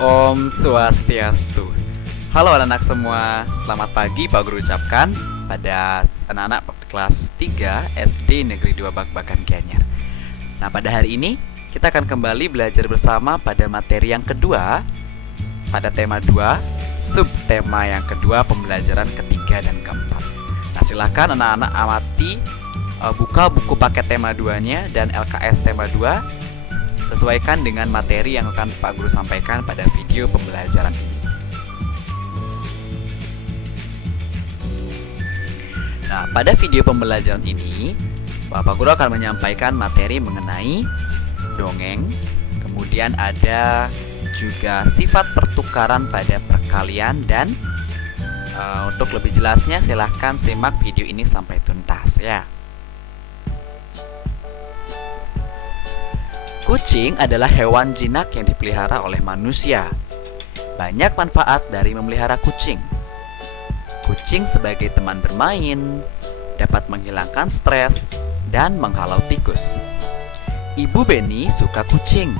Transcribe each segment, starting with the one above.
Om Swastiastu. Halo anak-anak semua, selamat pagi Pak Guru ucapkan pada anak-anak kelas 3 SD Negeri 2 Bak-Bakan Gianyar. Nah, pada hari ini kita akan kembali belajar bersama pada materi yang kedua, pada tema 2, subtema yang kedua, pembelajaran ketiga dan keempat. Nah, silakan anak-anak amati, buka buku paket tema 2-nya dan LKS tema 2. Sesuaikan dengan materi yang akan Pak Guru sampaikan pada video pembelajaran ini. Nah, pada video pembelajaran ini, Bapak Guru akan menyampaikan materi mengenai dongeng, kemudian ada juga sifat pertukaran pada perkalian, dan untuk lebih jelasnya silahkan simak video ini sampai tuntas ya. Kucing adalah hewan jinak yang dipelihara oleh manusia. Banyak manfaat dari memelihara kucing. Kucing sebagai teman bermain, dapat menghilangkan stres, dan menghalau tikus. Ibu Benny suka kucing,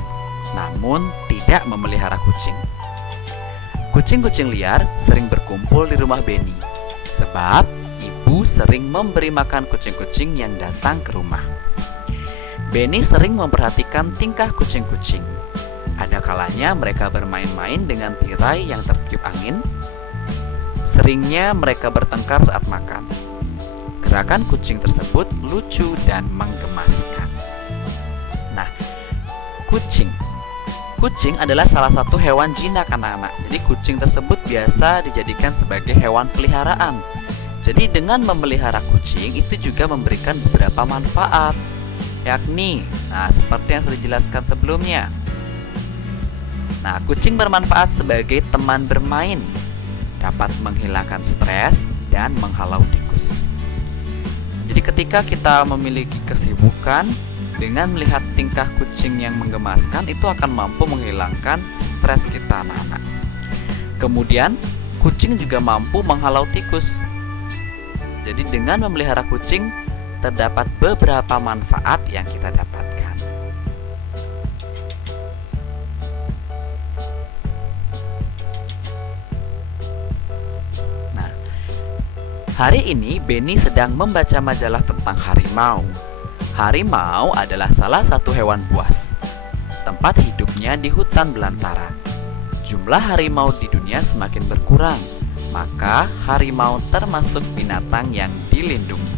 namun tidak memelihara kucing. Kucing-kucing liar sering berkumpul di rumah Benny, sebab ibu sering memberi makan kucing-kucing yang datang ke rumah. Benny sering memperhatikan tingkah kucing-kucing. Ada kalanya mereka bermain-main dengan tirai yang tertiup angin. Seringnya mereka bertengkar saat makan. Gerakan kucing tersebut lucu dan menggemaskan. Nah, kucing adalah salah satu hewan jinak anak-anak. Jadi kucing tersebut biasa dijadikan sebagai hewan peliharaan. Jadi dengan memelihara kucing itu juga memberikan beberapa manfaat, yakni, seperti yang sudah dijelaskan sebelumnya. Nah, kucing bermanfaat sebagai teman bermain, dapat menghilangkan stres dan menghalau tikus. Jadi ketika kita memiliki kesibukan, dengan melihat tingkah kucing yang menggemaskan, itu akan mampu menghilangkan stres kita anak-anak. Kemudian, kucing juga mampu menghalau tikus. Jadi dengan memelihara kucing, terdapat beberapa manfaat yang kita dapatkan. Nah, hari ini Benny sedang membaca majalah tentang harimau. Harimau adalah salah satu hewan buas. Tempat hidupnya di hutan belantara. Jumlah harimau di dunia semakin berkurang, maka harimau termasuk binatang yang dilindungi.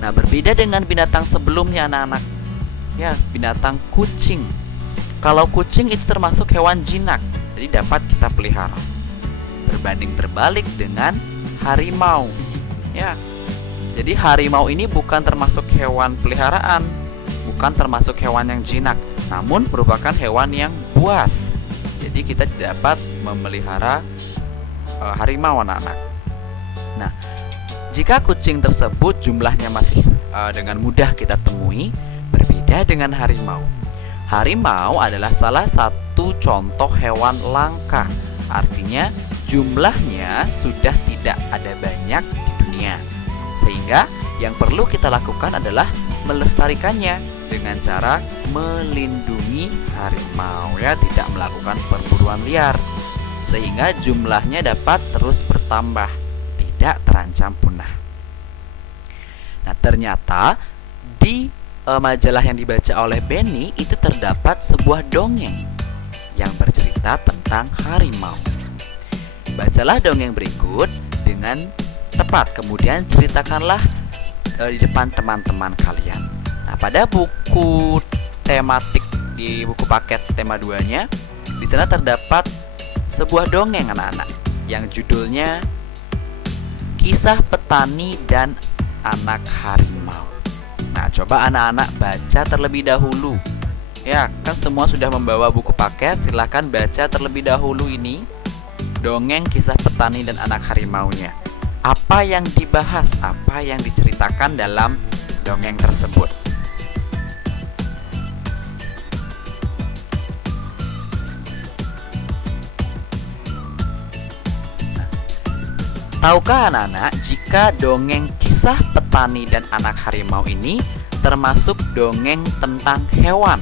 Nah, berbeda dengan binatang sebelumnya anak-anak, ya, binatang kucing. Kalau kucing itu termasuk hewan jinak, jadi dapat kita pelihara. Berbanding terbalik dengan harimau, ya. Jadi harimau ini bukan termasuk hewan peliharaan, bukan termasuk hewan yang jinak, namun merupakan hewan yang buas. Jadi kita dapat memelihara harimau anak-anak. Nah, jika kucing tersebut jumlahnya masih dengan mudah kita temui, berbeda dengan harimau. Harimau adalah salah satu contoh hewan langka. Artinya jumlahnya sudah tidak ada banyak di dunia. Sehingga yang perlu kita lakukan adalah melestarikannya dengan cara melindungi harimau, ya, tidak melakukan perburuan liar, sehingga jumlahnya dapat terus bertambah, tidak terancam punah. Nah, ternyata di majalah yang dibaca oleh Benny itu terdapat sebuah dongeng yang bercerita tentang harimau. Bacalah dongeng berikut dengan tepat, kemudian ceritakanlah di depan teman-teman kalian. Nah, pada buku tematik di buku paket tema 2-nya, di sana terdapat sebuah dongeng anak-anak yang judulnya Kisah Petani dan Anak Harimau. Nah, coba anak-anak baca terlebih dahulu. Ya, kan semua sudah membawa buku paket, silahkan baca terlebih dahulu ini dongeng Kisah Petani dan Anak Harimaunya. Apa yang dibahas, apa yang diceritakan dalam dongeng tersebut. Tahukah anak-anak jika dongeng Kisah Petani dan Anak Harimau ini termasuk dongeng tentang hewan?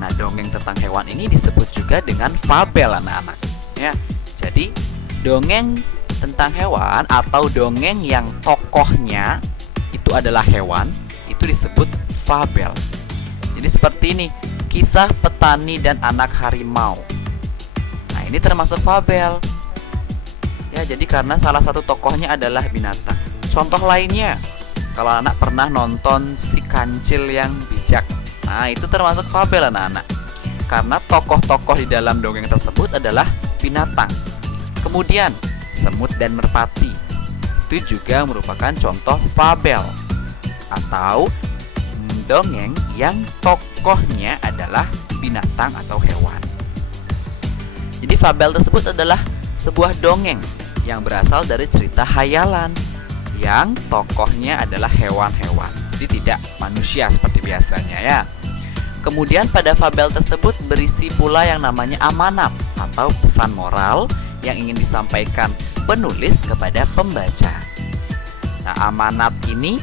Nah, dongeng tentang hewan ini disebut juga dengan fabel, anak-anak. Ya, jadi dongeng tentang hewan atau dongeng yang tokohnya itu adalah hewan, itu disebut fabel. Jadi seperti ini, kisah petani dan anak harimau. Nah, ini termasuk fabel. Ya, jadi karena salah satu tokohnya adalah binatang. Contoh lainnya, kalau anak pernah nonton Si Kancil yang Bijak. Nah, itu termasuk fabel, anak-anak. Karena tokoh-tokoh di dalam dongeng tersebut adalah binatang. Kemudian, semut dan merpati. Itu juga merupakan contoh fabel atau dongeng yang tokohnya adalah binatang atau hewan. Jadi fabel tersebut adalah sebuah dongeng yang berasal dari cerita hayalan yang tokohnya adalah hewan-hewan, jadi tidak manusia seperti biasanya ya. Kemudian pada fabel tersebut berisi pula yang namanya amanat atau pesan moral yang ingin disampaikan penulis kepada pembaca. Nah, amanat ini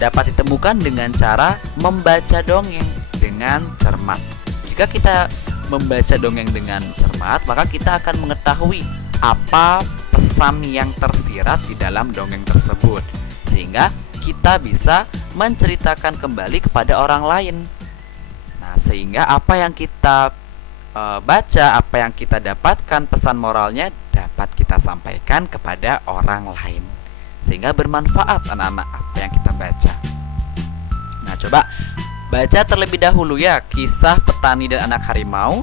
dapat ditemukan dengan cara membaca dongeng dengan cermat. Jika kita membaca dongeng dengan cermat, maka kita akan mengetahui apa pesan yang tersirat di dalam dongeng tersebut, sehingga kita bisa menceritakan kembali kepada orang lain. Nah, sehingga apa yang kita baca, apa yang kita dapatkan pesan moralnya dapat kita sampaikan kepada orang lain, sehingga bermanfaat anak-anak apa yang kita baca. Nah, coba baca terlebih dahulu ya kisah petani dan anak harimau.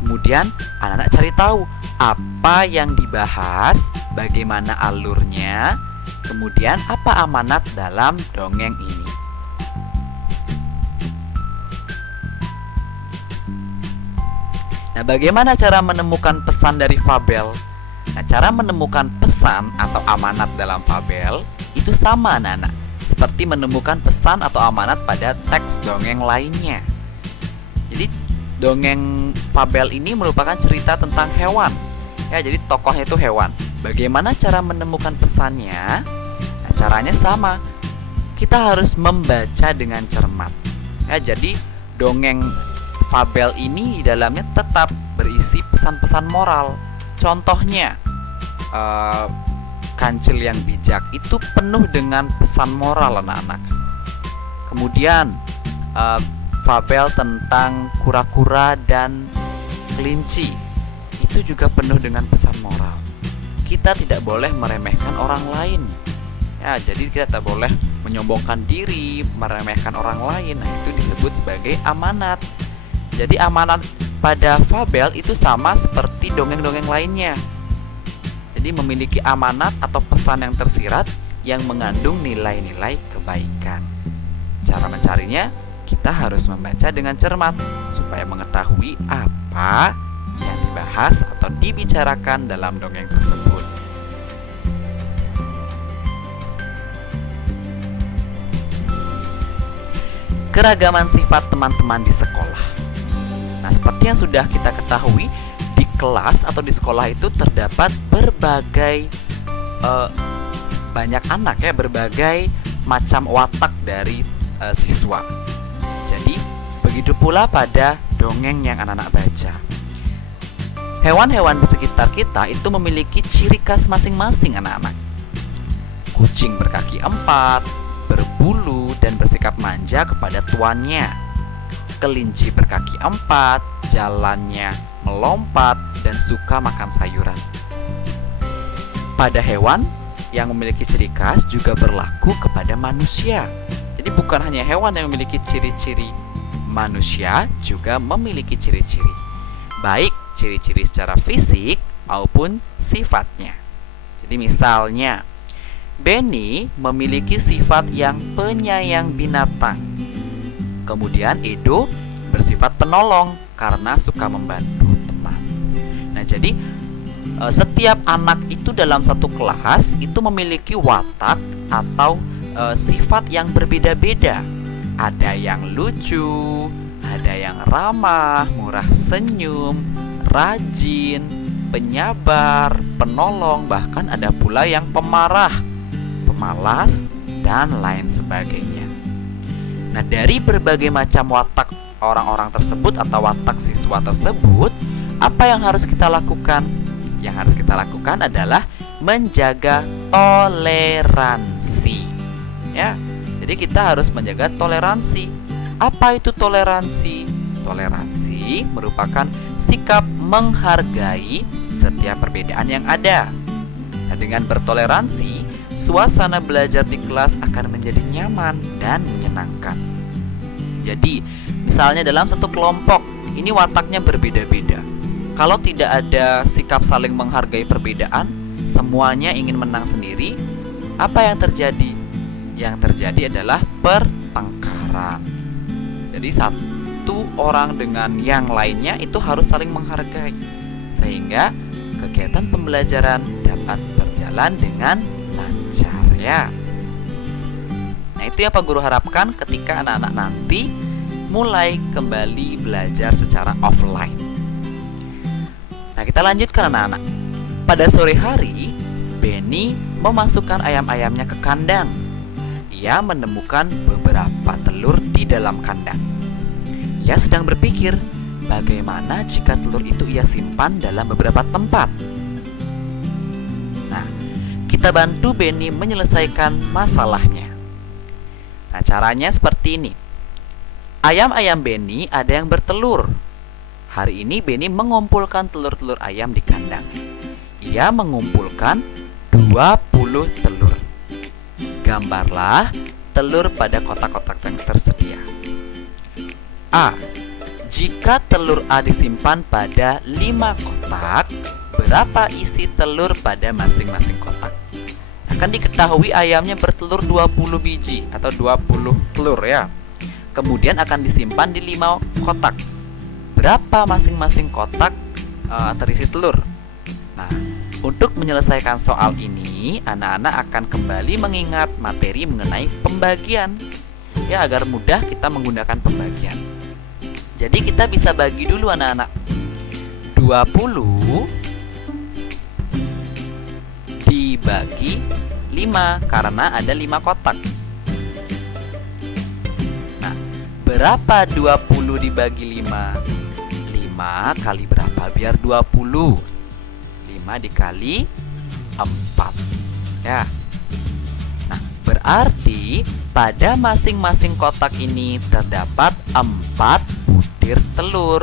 Kemudian anak-anak cari tahu apa yang dibahas, bagaimana alurnya, kemudian apa amanat dalam dongeng ini. Nah, bagaimana cara menemukan pesan dari fabel? Nah, cara menemukan pesan atau amanat dalam fabel itu sama, anak-anak, seperti menemukan pesan atau amanat pada teks dongeng lainnya. Jadi dongeng fabel ini merupakan cerita tentang hewan. Ya, jadi tokohnya itu hewan. Bagaimana cara menemukan pesannya? Nah, caranya sama. Kita harus membaca dengan cermat. Ya, jadi dongeng fabel ini di dalamnya tetap berisi pesan-pesan moral. Contohnya, Kancil yang Bijak itu penuh dengan pesan moral, anak-anak. Kemudian fabel tentang kura-kura dan kelinci itu juga penuh dengan pesan moral. Kita tidak boleh meremehkan orang lain. Ya, jadi kita tidak boleh menyombongkan diri, meremehkan orang lain. Nah, itu disebut sebagai amanat. Jadi amanat pada fabel itu sama seperti dongeng-dongeng lainnya. Jadi memiliki amanat atau pesan yang tersirat yang mengandung nilai-nilai kebaikan. Cara mencarinya, kita harus membaca dengan cermat supaya mengetahui apa yang dibahas atau dibicarakan dalam dongeng tersebut. Keragaman sifat teman-teman di sekolah. Nah, seperti yang sudah kita ketahui, di kelas atau di sekolah itu terdapat berbagai banyak anak ya, berbagai macam watak dari siswa. Jadi begitu pula pada dongeng yang anak-anak baca. Hewan-hewan di sekitar kita itu memiliki ciri khas masing-masing, anak-anak. Kucing berkaki 4, berbulu dan bersikap manja kepada tuannya. Kelinci berkaki 4, jalannya melompat dan suka makan sayuran. Pada hewan yang memiliki ciri khas juga berlaku kepada manusia. Jadi bukan hanya hewan yang memiliki ciri-ciri, manusia juga memiliki ciri-ciri, baik ciri-ciri secara fisik maupun sifatnya. Jadi misalnya, Benny memiliki sifat yang penyayang binatang. Kemudian Edo bersifat penolong karena suka membantu teman. Nah, jadi setiap anak itu dalam satu kelas itu memiliki watak atau sifat yang berbeda-beda. Ada yang lucu, ada yang ramah, murah senyum, rajin, penyabar, penolong, bahkan ada pula yang pemarah, pemalas, dan lain sebagainya. Nah, dari berbagai macam watak orang-orang tersebut atau watak siswa tersebut, apa yang harus kita lakukan? Yang harus kita lakukan adalah menjaga toleransi. Ya, jadi kita harus menjaga toleransi. Apa itu toleransi? Toleransi merupakan sikap menghargai setiap perbedaan yang ada. Nah, dengan bertoleransi, suasana belajar di kelas akan menjadi nyaman dan menyenangkan. Jadi, misalnya dalam satu kelompok, ini wataknya berbeda-beda. Kalau tidak ada sikap saling menghargai perbedaan, semuanya ingin menang sendiri, apa yang terjadi? Yang terjadi adalah pertengkaran. Jadi satu orang dengan yang lainnya itu harus saling menghargai, sehingga kegiatan pembelajaran dapat berjalan dengan lancar, ya. Nah, itu yang Pak Guru harapkan ketika anak-anak nanti mulai kembali belajar secara offline. Nah, kita lanjutkan anak-anak. Pada sore hari, Benny memasukkan ayam-ayamnya ke kandang. Ia menemukan beberapa telur di dalam kandang. Ia sedang berpikir, bagaimana jika telur itu ia simpan dalam beberapa tempat? Nah, kita bantu Benny menyelesaikan masalahnya. Nah, caranya seperti ini. Ayam-ayam Benny ada yang bertelur. Hari ini Benny mengumpulkan telur-telur ayam di kandang. Ia mengumpulkan 20 telur. Gambarlah telur pada kotak-kotak yang tersedia. A. Jika telur A disimpan pada 5 kotak, berapa isi telur pada masing-masing kotak? Akan diketahui ayamnya bertelur 20 biji atau 20 telur, ya. Kemudian akan disimpan di 5 kotak. Berapa masing-masing kotak terisi telur? Nah, untuk menyelesaikan soal ini, anak-anak akan kembali mengingat materi mengenai pembagian, ya, agar mudah kita menggunakan pembagian. Jadi kita bisa bagi dulu anak-anak. 20 dibagi 5 karena ada 5 kotak. Nah, berapa 20 dibagi 5? 5 kali berapa biar 20? 5 dikali 4. Ya. Nah, berarti pada masing-masing kotak ini terdapat 4 butir telur.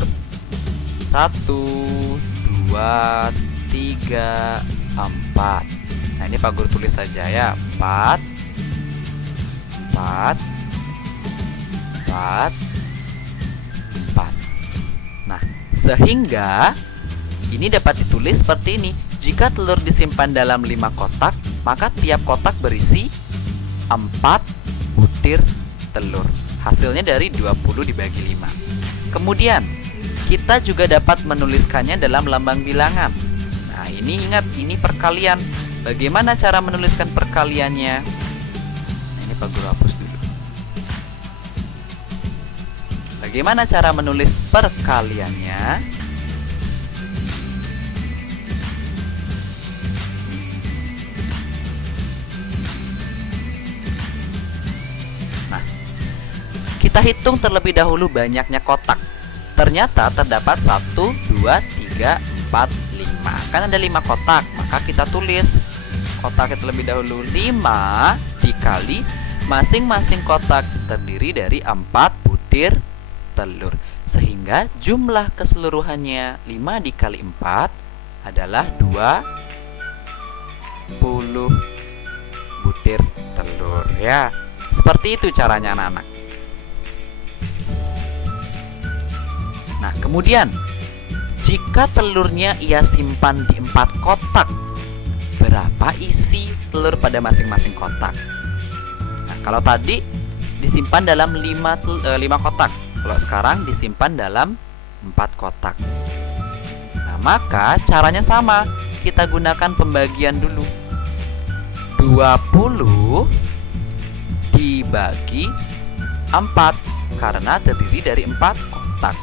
1, 2, 3, 4. Nah, ini Pak Guru tulis saja, ya. 4 4 4 4. Nah, sehingga ini dapat ditulis seperti ini. Jika telur disimpan dalam 5 kotak, maka tiap kotak berisi 4 butir telur. Hasilnya dari 20 dibagi 5. Kemudian, kita juga dapat menuliskannya dalam lambang bilangan. Nah, ini ingat, ini perkalian. Bagaimana cara menuliskan perkaliannya? Nah, ini Pak Guru hapus dulu. Bagaimana cara menulis perkaliannya? Nah, kita hitung terlebih dahulu banyaknya kotak. Ternyata terdapat 1, 2, 3, 4, 5. Kan ada 5 kotak, maka kita tulis kotak terlebih dahulu. 5 dikali masing-masing kotak terdiri dari 4 butir telur. Sehingga jumlah keseluruhannya 5 dikali 4 adalah 20 butir telur, ya. Seperti itu caranya anak-anak. Nah, kemudian jika telurnya ia simpan di 4 kotak, berapa isi telur pada masing-masing kotak? Nah, kalau tadi disimpan dalam 5 kotak, kalau sekarang disimpan dalam 4 kotak. Nah, maka caranya sama. Kita gunakan pembagian dulu. 20 dibagi 4 karena terdiri dari 4 kotak.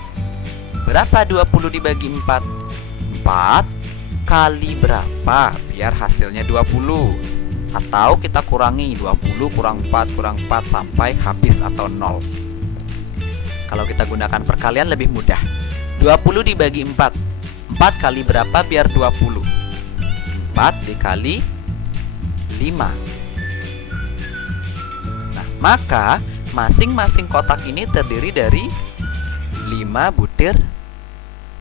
Berapa 20 dibagi 4? 4 kali berapa biar hasilnya 20? Atau kita kurangi 20 kurang 4 sampai habis atau 0. Kalau kita gunakan perkalian lebih mudah. 20 dibagi 4. 4 kali berapa biar 20? 4 dikali 5. Nah, maka masing-masing kotak ini terdiri dari 5 butir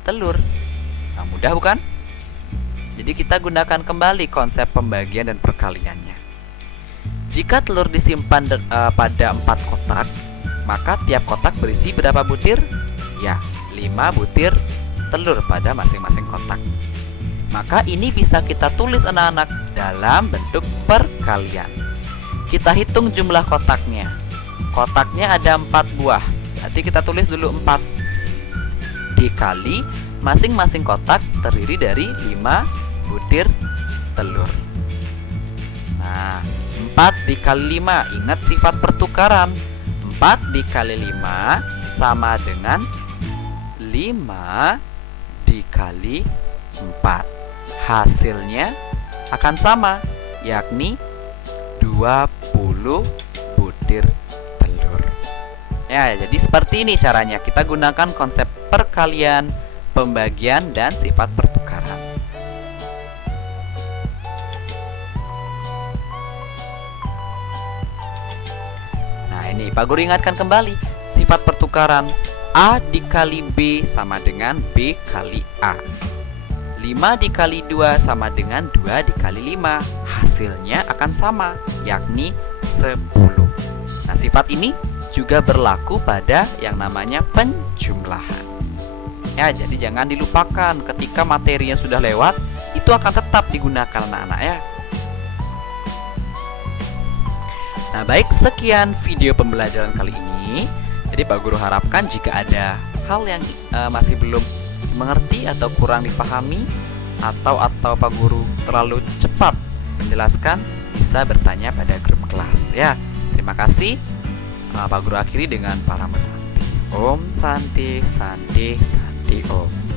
telur. Nah, mudah bukan? Jadi kita gunakan kembali konsep pembagian dan perkaliannya. Jika telur disimpan pada 4 kotak, maka tiap kotak berisi berapa butir? Ya, 5 butir telur pada masing-masing kotak. Maka ini bisa kita tulis anak-anak dalam bentuk perkalian. Kita hitung jumlah kotaknya. Kotaknya ada 4 buah. Berarti kita tulis dulu 4. Dikali masing-masing kotak terdiri dari 5 butir telur. Nah, 4 dikali 5, ingat sifat pertukaran. 4 dikali 5 sama dengan 5 dikali 4. Hasilnya akan sama, yakni 20 butir telur. Ya, jadi seperti ini caranya. Kita gunakan konsep perkalian, pembagian, dan sifat pertukaran. Nah, ini Pak Guru ingatkan kembali sifat pertukaran. A dikali B sama dengan B kali A. 5 dikali 2 sama dengan 2 dikali 5. Hasilnya akan sama, yakni 10. Nah, sifat ini juga berlaku pada yang namanya penjumlahan. Ya, jadi jangan dilupakan ketika materinya sudah lewat, itu akan tetap digunakan anak-anak ya. Nah, baik, sekian video pembelajaran kali ini. Jadi Pak Guru harapkan jika ada hal yang masih belum dimengerti atau kurang dipahami, atau Pak Guru terlalu cepat menjelaskan, bisa bertanya pada grup kelas ya. Terima kasih. Pak Guru akhiri dengan para mesanti. Om Santi Santi Santi Om.